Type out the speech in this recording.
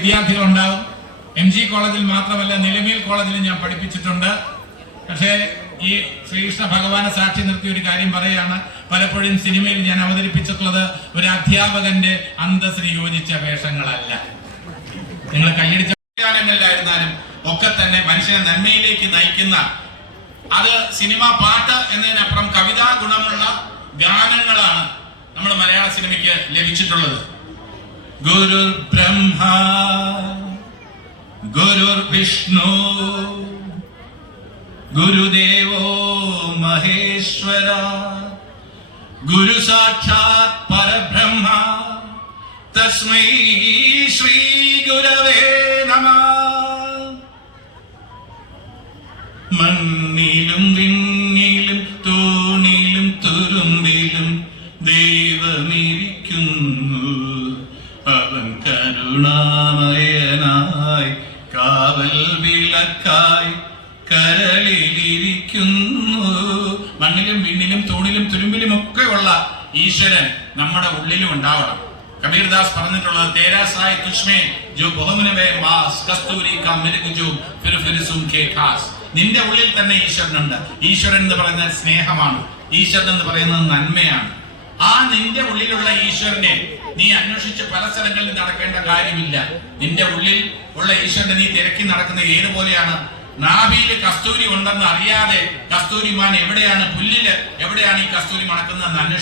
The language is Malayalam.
വിദ്യാർത്ഥികൾ ഉണ്ടാവും. MG കോളേജിൽ മാത്രമല്ല, നിലമേൽ കോളേജിലും ഞാൻ പഠിപ്പിച്ചിട്ടുണ്ട്. പക്ഷേ ഈ ശ്രീകൃഷ്ണ ഭഗവാനെ സാക്ഷി നിർത്തി ഒരു കാര്യം പറയുകയാണ്, പലപ്പോഴും സിനിമയിൽ ഞാൻ അവതരിപ്പിച്ചിട്ടുള്ളത് ഒരു അധ്യാപകന്റെ അന്തസ്സിന് യോജിച്ച വേഷങ്ങളല്ല. നിങ്ങൾ കൈയടിച്ച ഗാനങ്ങളിലായിരുന്നാലും ഒക്കെ തന്നെ മനുഷ്യനെ നന്മയിലേക്ക് നയിക്കുന്ന, അത് സിനിമ പാട്ട് എന്നതിനപ്പുറം കവിതാ ഗുണമുള്ള ഗാനങ്ങളാണ് നമ്മൾ മലയാള സിനിമയ്ക്ക് ലഭിച്ചിട്ടുള്ളത്. ഗുരു ബ്രഹ്മ ഗുരു വിഷ്ണു ഗുരുദേവോ മഹേശ്വര ഗുരു സാക്ഷാത് പരബ്രഹ്മ തസ്മൈ ശ്രീ ഗുരവേ നമഃ. മണ്ണിലും വിണ്ണിലും തൂണിലും തുരുമ്പിലും ദൈവമിരിക്കുന്നു, അവൻ കരുണാമയനായി കാവൽ വിളക്കായി കരളിലിരിക്കുന്നു. മണ്ണിലും വിണ്ണിലും തൂണിലും തുരുമ്പിലും ഒക്കെ ഉള്ള ഈശ്വരൻ നമ്മുടെ ഉള്ളിലും ഉണ്ടാവണം. കബീർദാസ് പറഞ്ഞിട്ടുള്ളത്, തേരാ സായ് തുഷ്മേ ജോ ബഹുമനവേ മാസ് കസ്തൂരി കാ മിരുഗ് ജോ ഫിർ ഫിർ സുൻ കെ ഖാസ്. നിന്റെ ഉള്ളിൽ തന്നെ ഈശ്വരനുണ്ട്. ഈശ്വരൻ എന്ന് പറയുന്നത് സ്നേഹമാണ്. ഈശ്വരൻ എന്ന് പറയുന്നത് നന്മയാണ്. ആ നിന്റെ ഉള്ളിലുള്ള ഈശ്വരനെ നീ അന്വേഷിച്ച് പല സ്ഥലങ്ങളിൽ നടക്കേണ്ട കാര്യമില്ല. നിന്റെ ഉള്ളിൽ ഉള്ള ഈശ്വരനെ നീ തിരക്കി നടക്കുന്നത് ഏതുപോലെയാണ്? നാഭിയിൽ കസ്തൂരി ഉണ്ടെന്ന് അറിയാതെ കസ്തൂരിമാൻ എവിടെയാണ്, പുല്ലില് എവിടെയാണ് ഈ കസ്തൂരി മണക്കുന്നതെന്ന് അന്വേഷിച്ചു